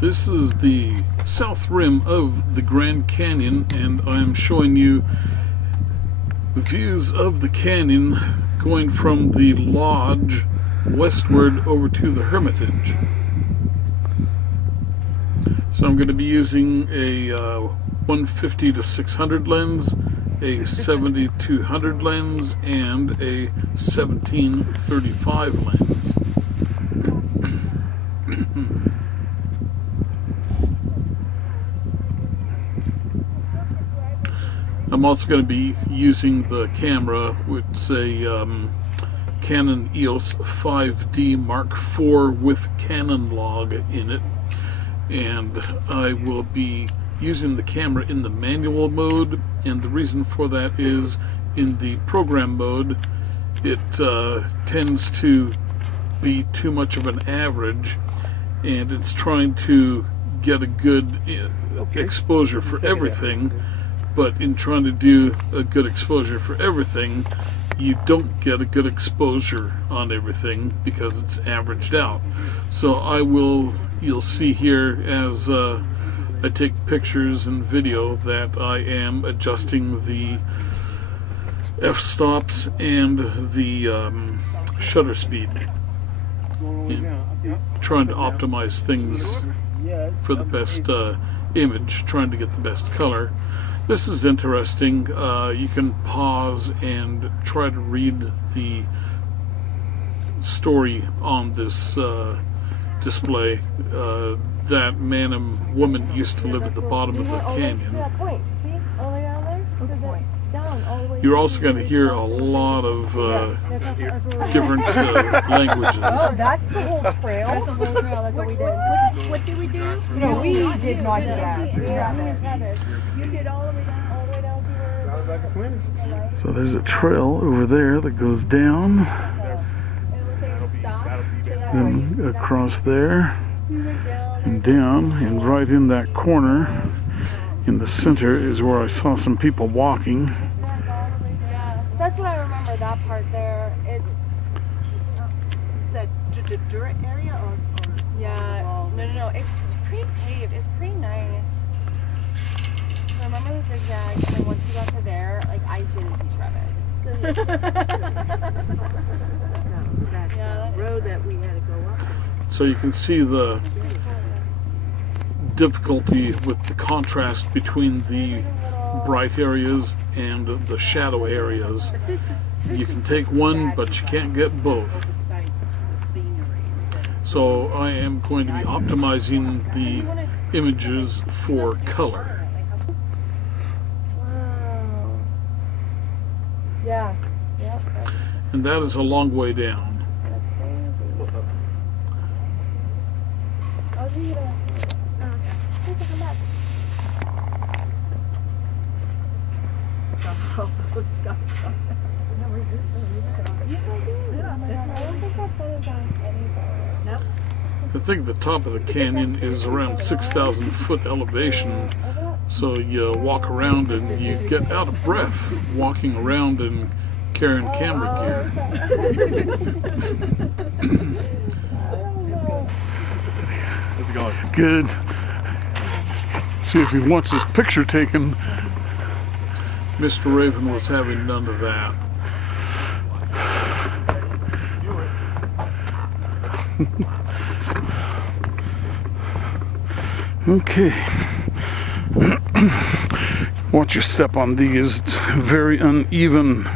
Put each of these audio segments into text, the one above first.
This is the south rim of the Grand Canyon, and I'm showing you views of the canyon going from the lodge westward over to the Hermitage. So I'm going to be using a 150 to 600 lens, a 70-200 lens, and a 17-35 lens. I'm also going to be using the camera, which is a Canon EOS 5D Mark IV with Canon log in it, and I will be using the camera in the manual mode, and the reason for that is in the program mode it tends to be too much of an average, and it's trying to get a good exposure for everything. But in trying to do a good exposure for everything, you don't get a good exposure on everything because it's averaged out. So you'll see here as I take pictures and video that I am adjusting the f-stops and the shutter speed, and trying to optimize things for the best image, trying to get the best color. This is interesting. You can pause and try to read the story on this display. That man and woman used to live at the bottom of the canyon. You're also going to hear a lot of different languages. Oh, that's the whole trail? That's the whole trail, that's what we did. What did we do? No, we did not do that. You did all the way down to where... So there's a trail over there that goes down, and across there, and down, and right in that corner, in the center, is where I saw some people walking. That's what I remember, that part there. It's the dirt area or yeah, no. It's pretty paved. It's pretty nice. So I remember the zigzag, and then once you got to there, like I didn't see Travis. That road that we had to go up. So you can see the difficulty with the contrast between the bright areas and the shadow areas. You can take one, but you can't get both. So I am going to be optimizing the images for color. Wow. Yeah. Yep. And that is a long way down. That's crazy. I'll leave it on. I think the top of the canyon is around 6,000 foot elevation, so you walk around and you get out of breath walking around and carrying camera gear. How's it going? Good. See if he wants his picture taken. Mr. Raven was having none of that. Okay. Watch your step on these. It's very uneven.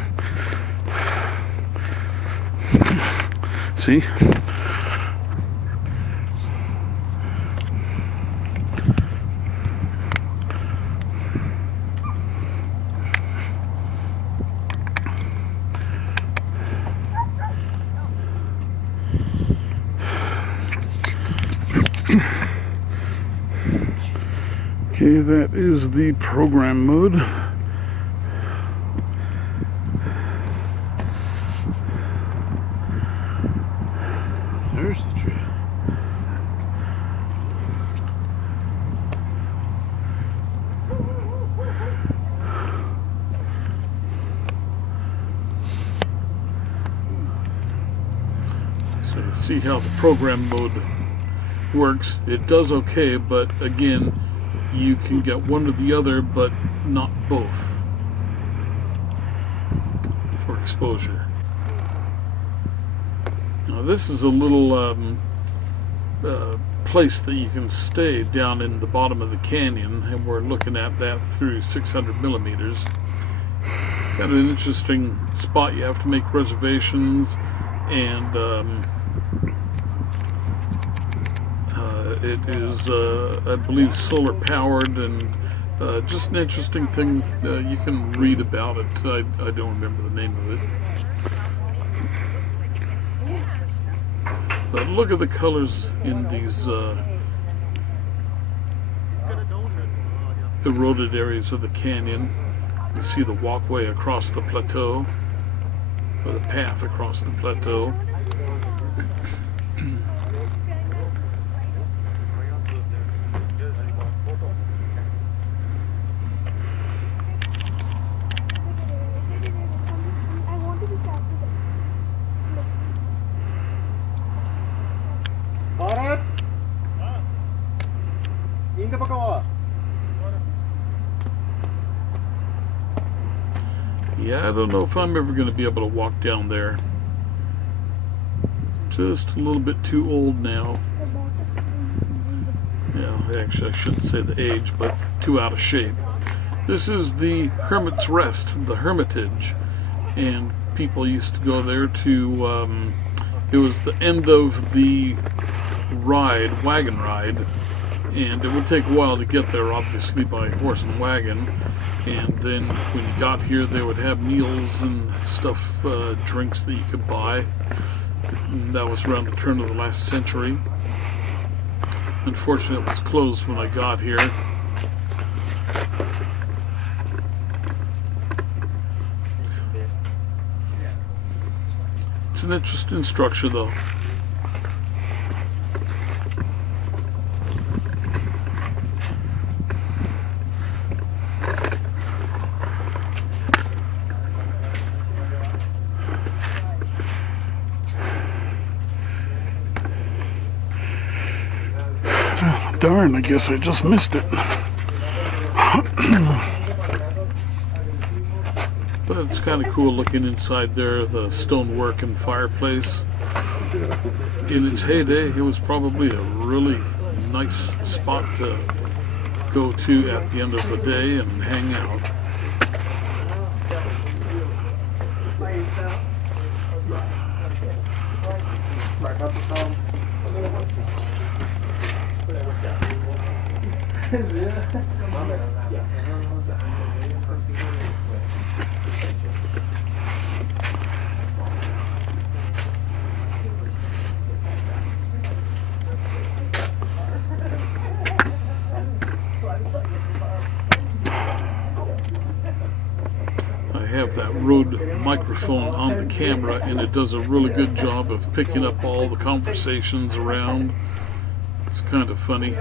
See? Okay, that is the program mode. There's the trail. So you see how the program mode works. It does okay, but again, you can get one or the other, but not both for exposure. Now this is a little place that you can stay down in the bottom of the canyon, and we're looking at that through 600 millimeters. Kind of an interesting spot. You have to make reservations, and it is, I believe, solar powered, and just an interesting thing. You can read about it. I don't remember the name of it. But look at the colors in these eroded areas of the canyon. You see the walkway across the plateau, or the path across the plateau. Yeah, I don't know if I'm ever going to be able to walk down there. Just a little bit too old now. Yeah, actually I shouldn't say the age, but too out of shape. This is the Hermit's Rest, the Hermitage, and people used to go there to, it was the end of the ride, wagon ride, and it would take a while to get there, obviously, by horse and wagon. And then when you got here, they would have meals and stuff, drinks that you could buy. And that was around the turn of the last century. Unfortunately, it was closed when I got here. It's an interesting structure, though. Darn, I guess I just missed it. But it's kind of cool looking inside there, the stonework and fireplace. In its heyday, it was probably a really nice spot to go to at the end of the day and hang out. I have that Rode microphone on the camera, and it does a really good job of picking up all the conversations around. It's kind of funny.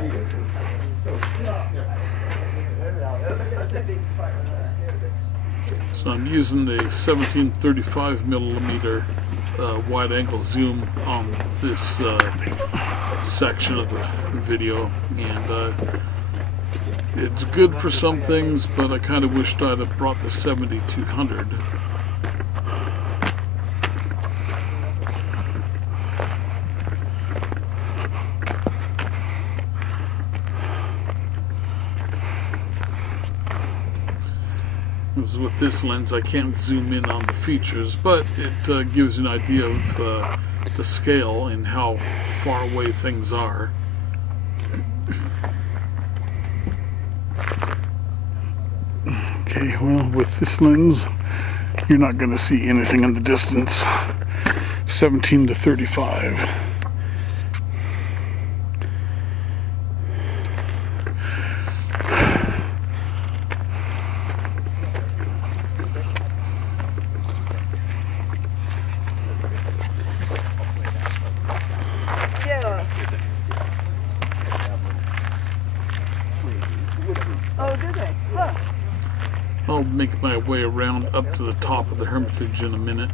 So I'm using a 1735 millimeter wide angle zoom on this section of the video, and it's good for some things, but I kind of wished I'd have brought the 7200. With this lens, I can't zoom in on the features, but it gives you an idea of the scale and how far away things are. Okay, well, with this lens, you're not going to see anything in the distance. 17 to 35. Oh, did they? Huh. I'll make my way around up to the top of the Hermitage in a minute.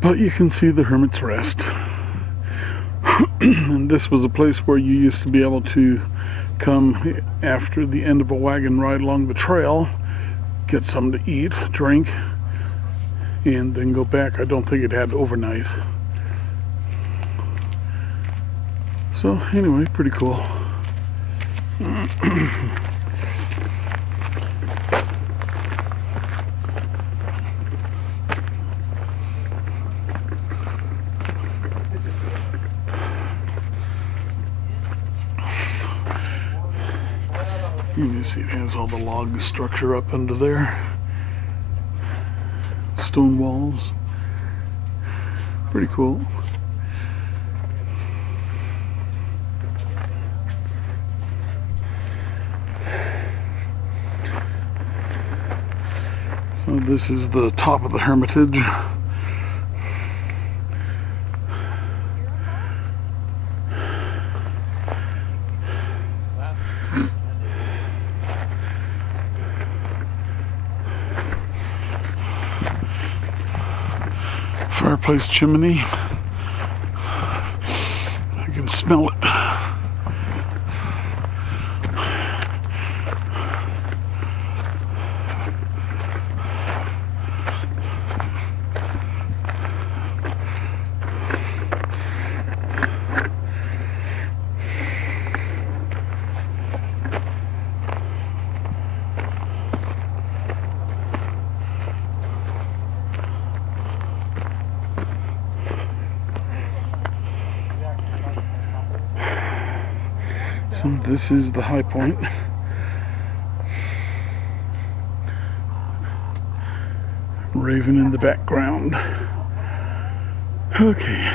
But you can see the Hermit's Rest. And this was a place where you used to be able to come after the end of a wagon ride along the trail, get something to eat, drink, and then go back. I don't think it had overnight. So anyway, pretty cool. You can see it has all the log structure up under there. Stone walls. Pretty cool. So this is the top of the Hermitage. Fireplace chimney. I can smell it. So this is the high point. Raven in the background. Okay.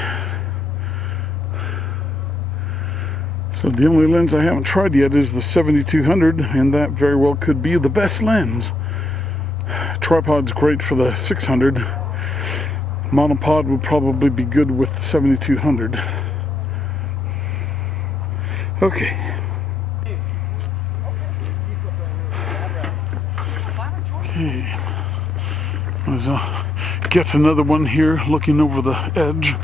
So the only lens I haven't tried yet is the 7200, and that very well could be the best lens. Tripod's great for the 600. Monopod would probably be good with the 7200. Okay. Okay. I'll get another one here looking over the edge.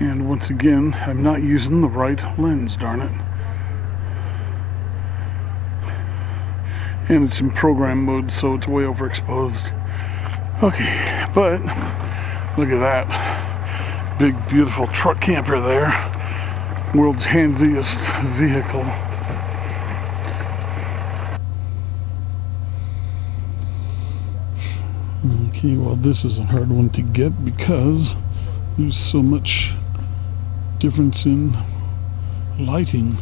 And once again, I'm not using the right lens, darn it. And it's in program mode, so it's way overexposed. Okay, but look at that. Big, beautiful truck camper there. World's handiest vehicle. Okay, well, this is a hard one to get because there's so much difference in lighting.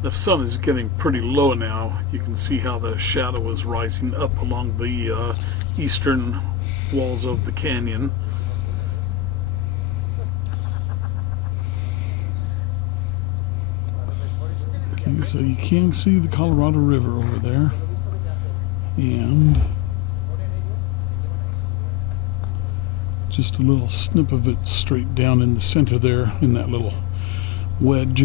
The sun is getting pretty low now. You can see how the shadow is rising up along the eastern walls of the canyon. Okay, so you can see the Colorado River over there, and just a little snip of it straight down in the center there in that little wedge.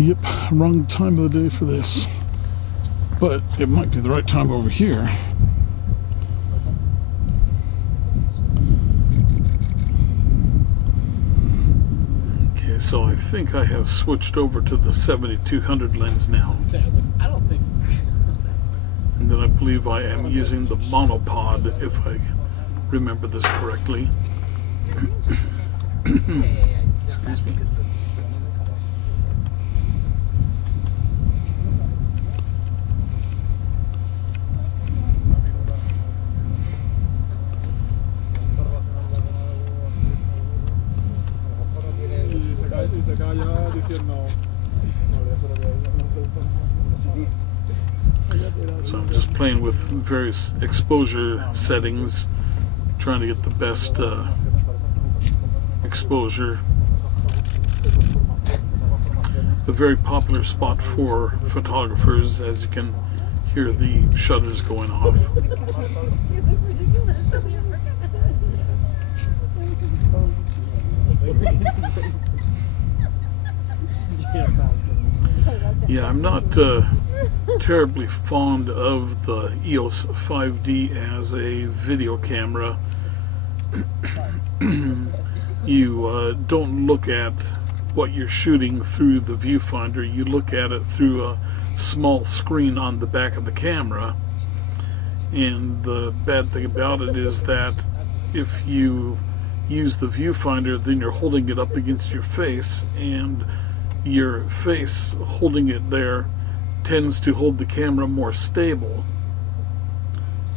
Yep, wrong time of the day for this, but it might be the right time over here. Okay, so I think I have switched over to the 7200 lens now. I don't think. And then I believe I am using the monopod, if I remember this correctly. Excuse me. So I'm just playing with various exposure settings, trying to get the best exposure. a very popular spot for photographers, as you can hear the shutters going off. Yeah, I'm not terribly fond of the EOS 5D as a video camera. You don't look at what you're shooting through the viewfinder, you look at it through a small screen on the back of the camera. And the bad thing about it is that if you use the viewfinder, then you're holding it up against your face, and your face holding it there tends to hold the camera more stable.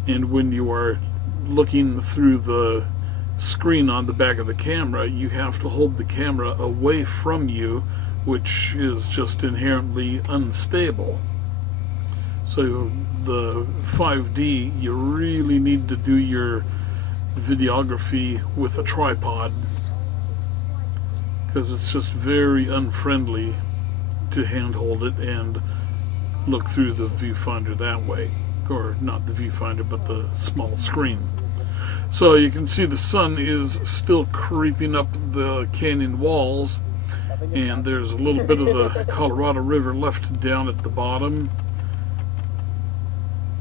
And when you are looking through the screen on the back of the camera, you have to hold the camera away from you, which is just inherently unstable. So the 5D, you really need to do your videography with a tripod, because it's just very unfriendly to handhold it and look through the viewfinder that way. Or not the viewfinder, but the small screen. So you can see the sun is still creeping up the canyon walls, and there's a little bit of the Colorado River left down at the bottom.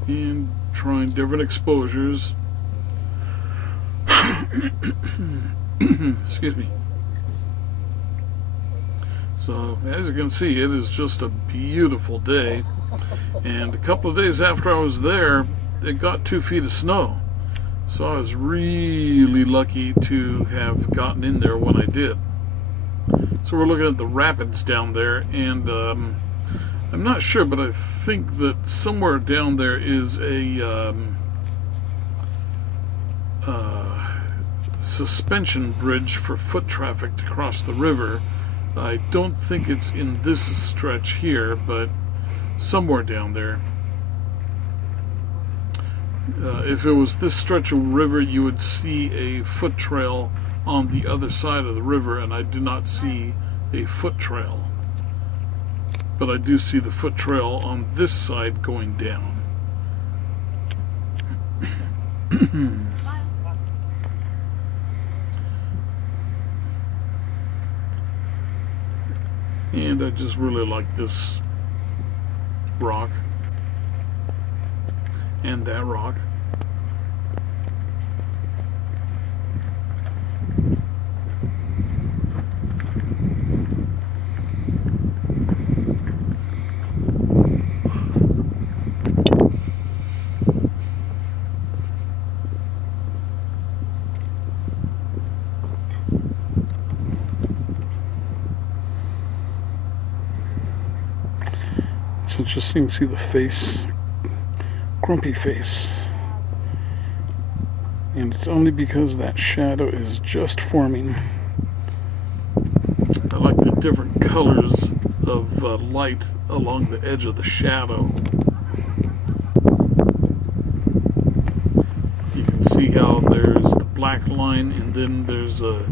And trying different exposures. Excuse me. So as you can see, it is just a beautiful day, and a couple of days after I was there, it got 2 feet of snow. So I was really lucky to have gotten in there when I did. So we're looking at the rapids down there, and I'm not sure, but I think that somewhere down there is a suspension bridge for foot traffic to cross the river. I don't think it's in this stretch here, but somewhere down there. If it was this stretch of river, you would see a foot trail on the other side of the river, and I do not see a foot trail. But I do see the foot trail on this side going down. And I just really like this rock and that rock. It's interesting to see the face, grumpy face, and it's only because that shadow is just forming. I like the different colors of light along the edge of the shadow. You can see how there's the black line, and then there's a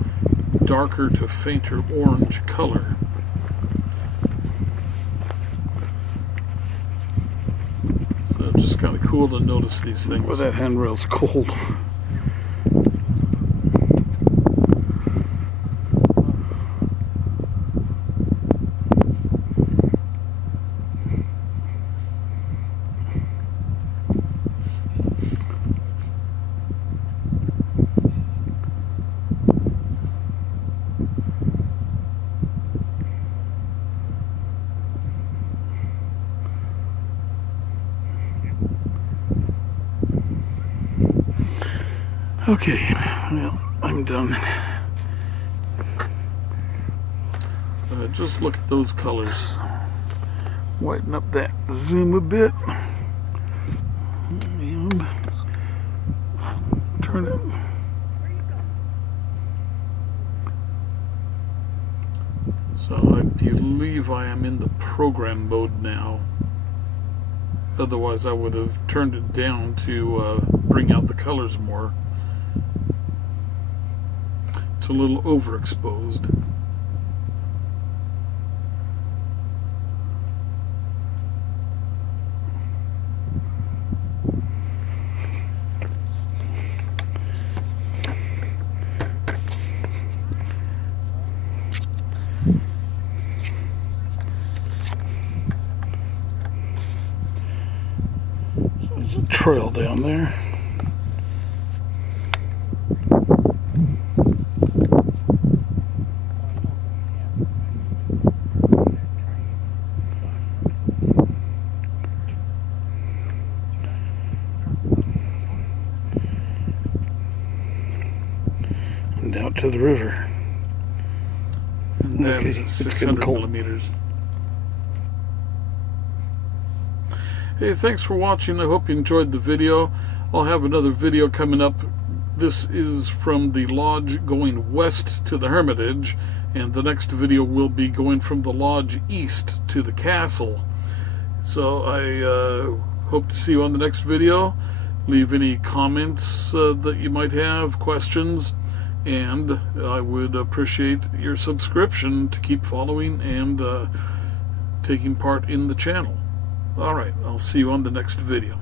darker to fainter orange color. Kind of cool to notice these things. Well, that handrail's cold. Okay, well, I'm done. Just look at those colors. Whiten up that zoom a bit. And turn it. So I believe I am in the program mode now. Otherwise I would have turned it down to bring out the colors more. It's a little overexposed. trail down there. And out to the river. And that Okay, is it's 600 cold. millimeters. Hey, thanks for watching. I hope you enjoyed the video. I'll have another video coming up. This is from the lodge going west to the Hermitage, and the next video will be going from the lodge east to the castle. So I hope to see you on the next video. Leave any comments that you might have, questions, and I would appreciate your subscription to keep following and taking part in the channel. Alright, I'll see you on the next video.